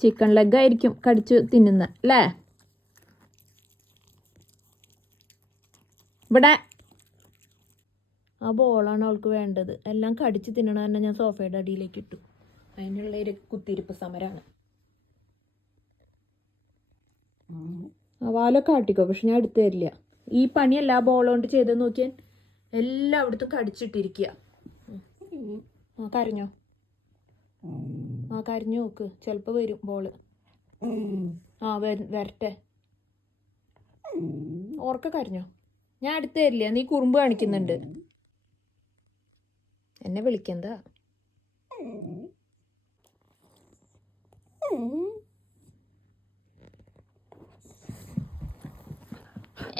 Chicken leg ആയിരിക്കും കടിച്ചു തിന്നുന്ന അല്ലേ? ഇവിടെ ആ ബോളാണ് അവൾക്ക് വേണ്ടത്. എല്ലാം കടിച്ച് തിന്നണ തന്നെ ഞാൻ സോഫയുടെ അടിയിലേക്ക് ഇട്ടു. അതിനുള്ള ഒരു കുത്തിരിപ്പ് സമരമാണ്. വാലൊക്കെ ആട്ടിക്കോ, പക്ഷെ ഞാൻ എടുത്തു തരില്ല. ഈ പണിയല്ല ആ ബോൾ കൊണ്ട് ചെയ്തെന്ന് നോക്കിയാൽ എല്ലായിടത്തും കടിച്ചിട്ടിരിക്കുക. കരഞ്ഞോ? കരഞ്ഞു നോക്ക്, ചിലപ്പോൾ വരും ബോള്. വരട്ടെ. ഓർക്ക കരഞ്ഞോ? ഞാൻ എടുത്തു തരില്ല, നീ കുറുമ്പ് കാണിക്കുന്നുണ്ട്. എന്നെ വിളിക്കന്താ?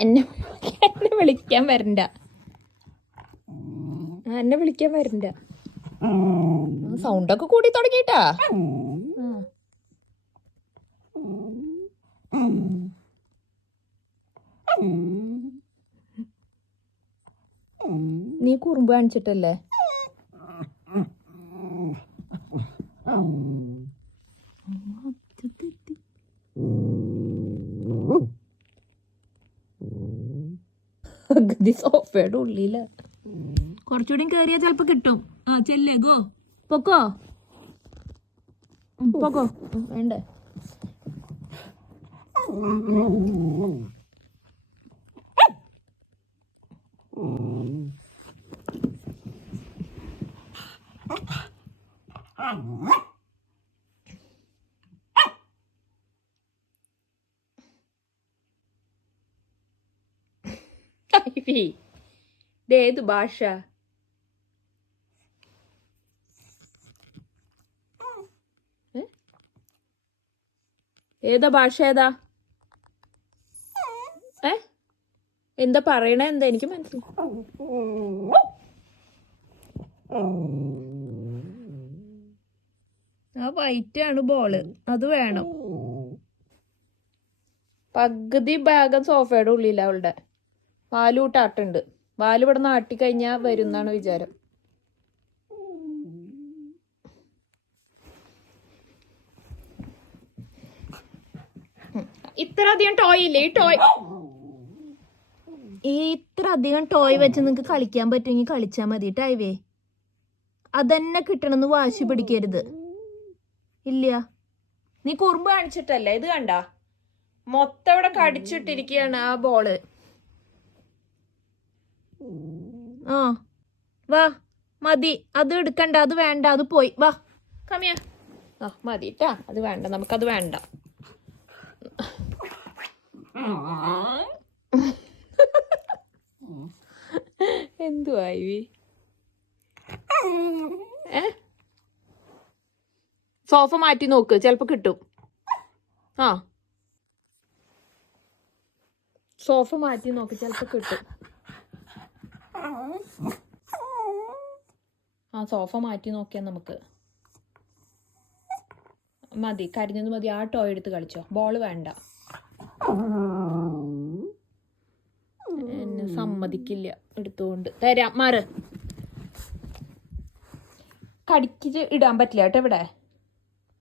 എന്നെ വിളിക്കാൻ വരണ്ട. എന്നെ വിളിക്കാൻ വരണ്ട. സൗണ്ടൊക്കെ കൂടി തുടങ്ങിട്ടാ. നീ കുറുമ്പ് കാണിച്ചിട്ടല്ലേ? സോഫയുടെ ഉള്ളില് കുറച്ചുകൂടി കേറിയാ ചിലപ്പോ കിട്ടും. ചെല്ലേ, ഗോ, പൊക്കോ. പൊക്കോ, വേണ്ടേ? ഇതേത് ഭാഷ? ഏതാ ഭാഷ? ഏതാ? എന്താ പറയണ? എന്താ എനിക്ക് മനസ്സിലായി. ആ വൈറ്റ് ആണ് ബോള്, അത് വേണം. പകുതി ഭാഗം സോഫയുടെ ഉള്ളില അവളുടെ. വാലൂട്ടാട്ടുണ്ട്. വാല് ഇവിടെ നാട്ടിക്കഴിഞ്ഞാ വരുന്നാണ് വിചാരം. ഇത്ര അധികം ടോയ് ഇല്ലേ? ഇത്ര അധികം ടോയ് വെച്ച് നിങ്ങക്ക് കളിക്കാൻ പറ്റുമെങ്കിൽ കളിച്ചാ മതി. ടൈവേ അതന്നെ കിട്ടണമെന്ന് വാശി പിടിക്കരുത്. ഇല്ല, നീ കുറുമ്പ് കാണിച്ചിട്ടല്ലേ? ഇത് കണ്ട, മൊത്തം ഇവിടെ കടിച്ചിട്ടിരിക്കുകയാണ് ആ ബോള്. വാ, മതി. അത് എടുക്കണ്ട, അത് വേണ്ട, അത് പോയി. വാ, കമ്മിയാ. മതിട്ടാ, അത് വേണ്ട, നമുക്കത് വേണ്ട. എന്തുവായി? സോഫ മാറ്റി നോക്ക്, ചിലപ്പോ കിട്ടും. സോഫ മാറ്റി നോക്ക്, ചിലപ്പോ കിട്ടും. സോഫ മാറ്റി നോക്കിയാ നമുക്ക് മതി. കരഞ്ഞത് മതി. ആ ടോയ് എടുത്ത് കളിച്ചോ, ബോള് വേണ്ട. എന്നെ സമ്മതിക്കില്ല. എടുത്തുകൊണ്ട് തരാം. മാറ്. കടിച്ച് ഇടാൻ പറ്റില്ല കേട്ടോ ഇവിടെ.